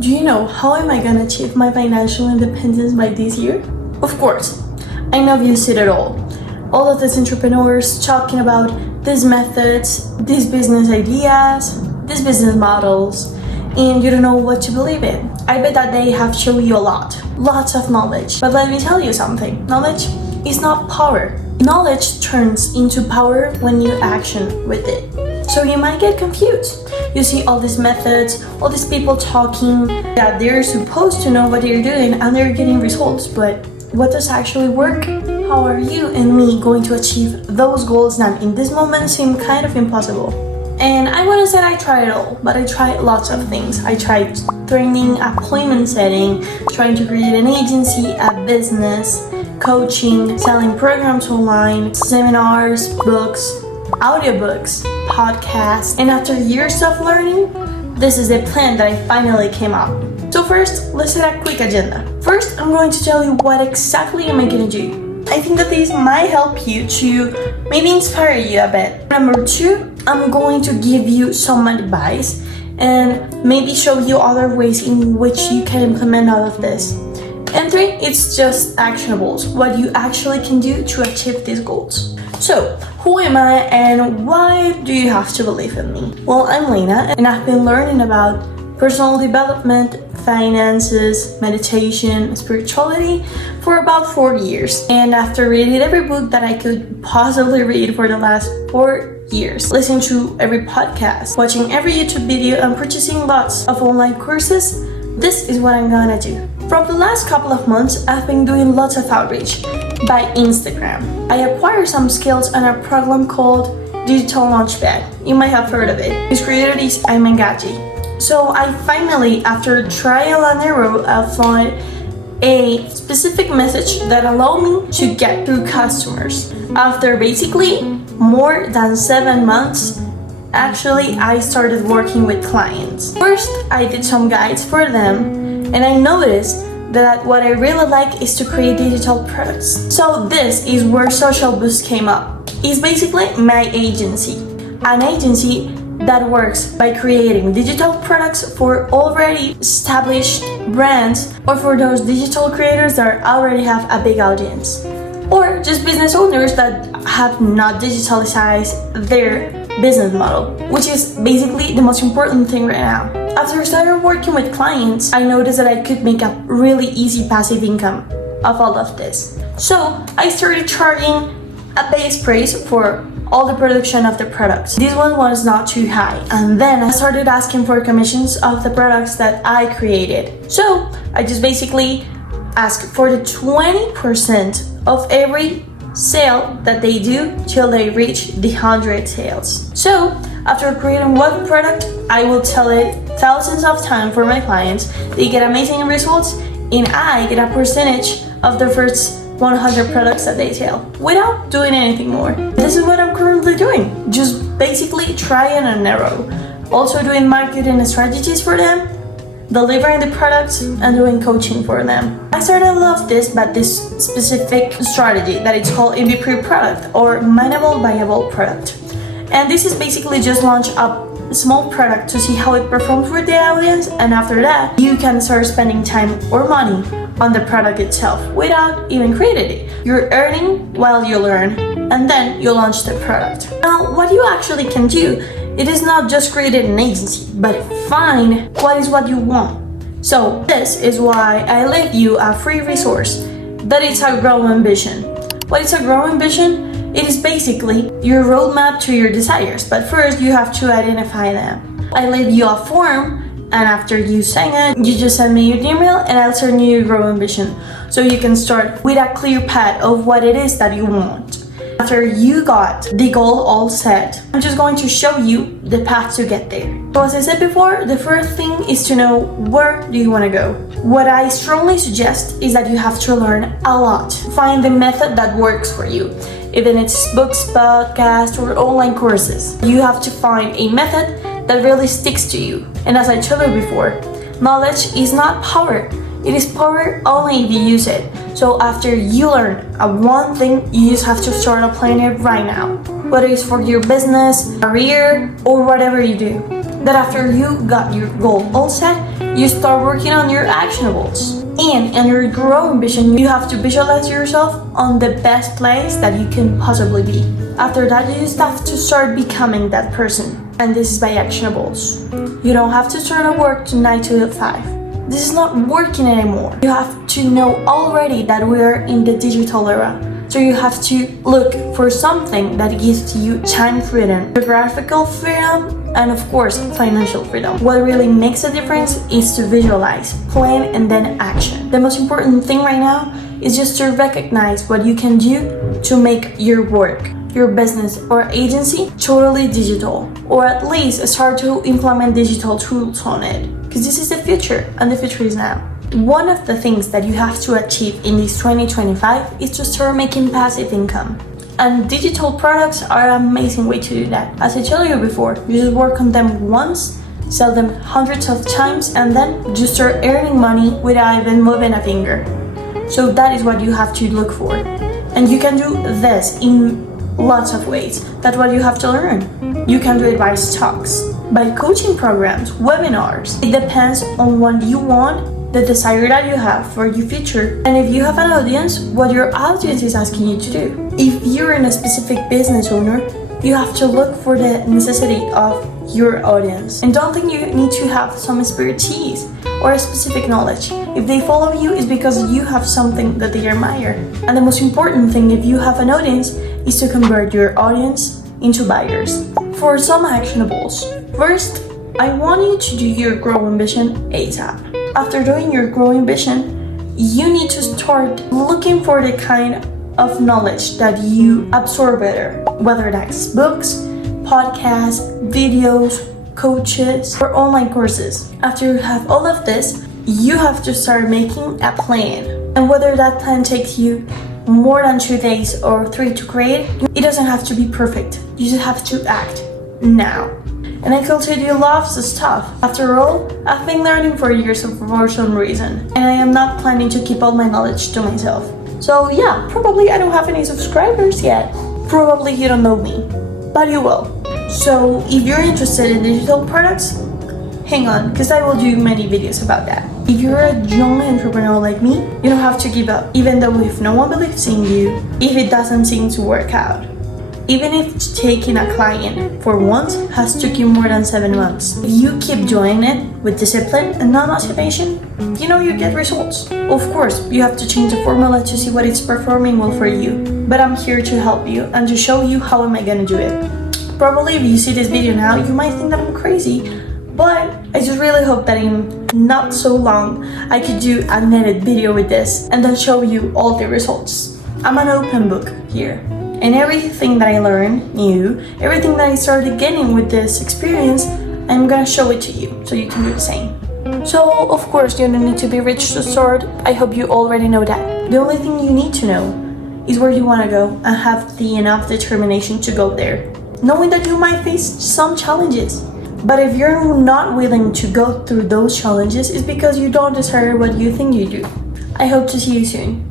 do you know how am I gonna achieve my financial independence by this year? Of course, I know you've seen it all. All of these entrepreneurs talking about these methods, these business ideas, these business models, and you don't know what to believe in. I bet that they have shown you a lot, lots of knowledge. But let me tell you something, knowledge is not power. Knowledge turns into power when you action with it. So you might get confused. You see all these methods, all these people talking that they're supposed to know what they're doing and they're getting results, but what does actually work? How are you and me going to achieve those goals that in this moment seem kind of impossible? And I wouldn't say I tried it all, but I tried lots of things. I tried training, appointment setting, trying to create an agency, a business, coaching, selling programs online, seminars, books, audiobooks, podcasts, and after years of learning, this is the plan that I finally came up. So first, let's set a quick agenda. First, I'm going to tell you what exactly am I going to do. I think that this might help you to maybe inspire you a bit. Number 2, I'm going to give you some advice and maybe show you other ways in which you can implement all of this. And 3, it's just actionables, what you actually can do to achieve these goals. So, who am I and why do you have to believe in me? Well, I'm Lena and I've been learning about personal development, finances, meditation, spirituality for about 4 years. And after reading every book that I could possibly read for the last 4 years, listening to every podcast, watching every YouTube video, and purchasing lots of online courses, this is what I'm gonna do. From the last couple of months, I've been doing lots of outreach by Instagram. I acquired some skills on a program called Digital Launchpad. You might have heard of it. Its creator is Gaji. So I finally, after trial and error, I found a specific message that allowed me to get through customers. After basically more than 7 months, actually I started working with clients. First, I did some guides for them, and I noticed that what I really like is to create digital products. So this is where Social Boost came up. It's basically my agency, an agency that works by creating digital products for already established brands or for those digital creators that already have a big audience, or just business owners that have not digitalized their business model, which is basically the most important thing right now. After I started working with clients, I noticed that I could make a really easy passive income of all of this. So I started charging a base price for all the production of the products. This one was not too high, and then I started asking for commissions of the products that I created. So I just basically asked for the 20% of every sale that they do till they reach the 100 sales. So after creating one product, I will tell it thousands of times for my clients. They get amazing results, and I get a percentage of the first 100 products that they sell without doing anything more. This is what I'm currently doing, just basically trying and error. Also doing marketing strategies for them, delivering the products, and doing coaching for them. I started to love this, but this specific strategy that it's called MVP product or minimal viable product. And this is basically just launch a small product to see how it performs with the audience, and after that you can start spending time or money on the product itself without even creating it. You're earning while you learn, and then you launch the product. Now, what you actually can do, it is not just create an agency, but find what you want. So this is why I leave you a free resource that is a growing vision. What is a growing vision? It is basically your roadmap to your desires, but first you have to identify them. I leave you a form, and after you sign it, you just send me your email and I'll send you your growing vision so you can start with a clear path of what it is that you want. After you got the goal all set, I'm just going to show you the path to get there. So as I said before, the first thing is to know where do you want to go. What I strongly suggest is that you have to learn a lot. Find the method that works for you. Even it's books, podcasts, or online courses. You have to find a method that really sticks to you. And as I told you before, knowledge is not power. It is power only if you use it. So after you learn one thing, you just have to start applying it right now. Whether it's for your business, career, or whatever you do. That after you got your goal all set, you start working on your actionables. And in your growing vision, you have to visualize yourself on the best place that you can possibly be. After that, you just have to start becoming that person. And this is by actionables. You don't have to turn to work to 9 to 5. This is not working anymore. You have to know already that we are in the digital era. So you have to look for something that gives you time freedom, geographical freedom, and of course, financial freedom. What really makes a difference is to visualize, plan, and then action. The most important thing right now is just to recognize what you can do to make your work, your business or agency totally digital, or at least start to implement digital tools on it, because this is the future and the future is now. One of the things that you have to achieve in this 2025 is to start making passive income. And digital products are an amazing way to do that. As I told you before, you just work on them once, sell them hundreds of times, and then you start earning money without even moving a finger. So that is what you have to look for. And you can do this in lots of ways. That's what you have to learn. You can do it by stocks, by coaching programs, webinars. It depends on what you want, the desire that you have for your future, and if you have an audience, what your audience is asking you to do. If you're in a specific business owner, you have to look for the necessity of your audience. And don't think you need to have some expertise or a specific knowledge. If they follow you, it's because you have something that they admire. And the most important thing, if you have an audience, is to convert your audience into buyers. For some actionables, first, I want you to do your growing vision ASAP. After doing your growing vision, you need to start looking for the kind of knowledge that you absorb better, whether that's books, podcasts, videos, coaches, or online courses. After you have all of this, you have to start making a plan. And whether that plan takes you more than 2 days or 3 to create, it doesn't have to be perfect. You just have to act now. And I can tell you lots of stuff. After all, I've been learning for years for some reason, and I am not planning to keep all my knowledge to myself. So yeah, probably I don't have any subscribers yet. Probably you don't know me, but you will. So if you're interested in digital products, hang on, because I will do many videos about that. If you're a young entrepreneur like me, you don't have to give up, even though if no one believes in you, if it doesn't seem to work out. Even if taking a client for once has took you more than 7 months, if you keep doing it with discipline and not motivation, you get results. Of course, you have to change the formula to see what is performing well for you. But I'm here to help you and to show you how am I gonna do it. Probably if you see this video now, you might think that I'm crazy, but I just really hope that in not so long, I could do an edited video with this and then show you all the results. I'm an open book here. And everything that I learned new, everything that I started getting with this experience, I'm gonna show it to you so you can do the same. So, of course, you don't need to be rich to start. I hope you already know that. The only thing you need to know is where you wanna go and have the enough determination to go there. Knowing that you might face some challenges. But if you're not willing to go through those challenges, it's because you don't desire what you think you do. I hope to see you soon.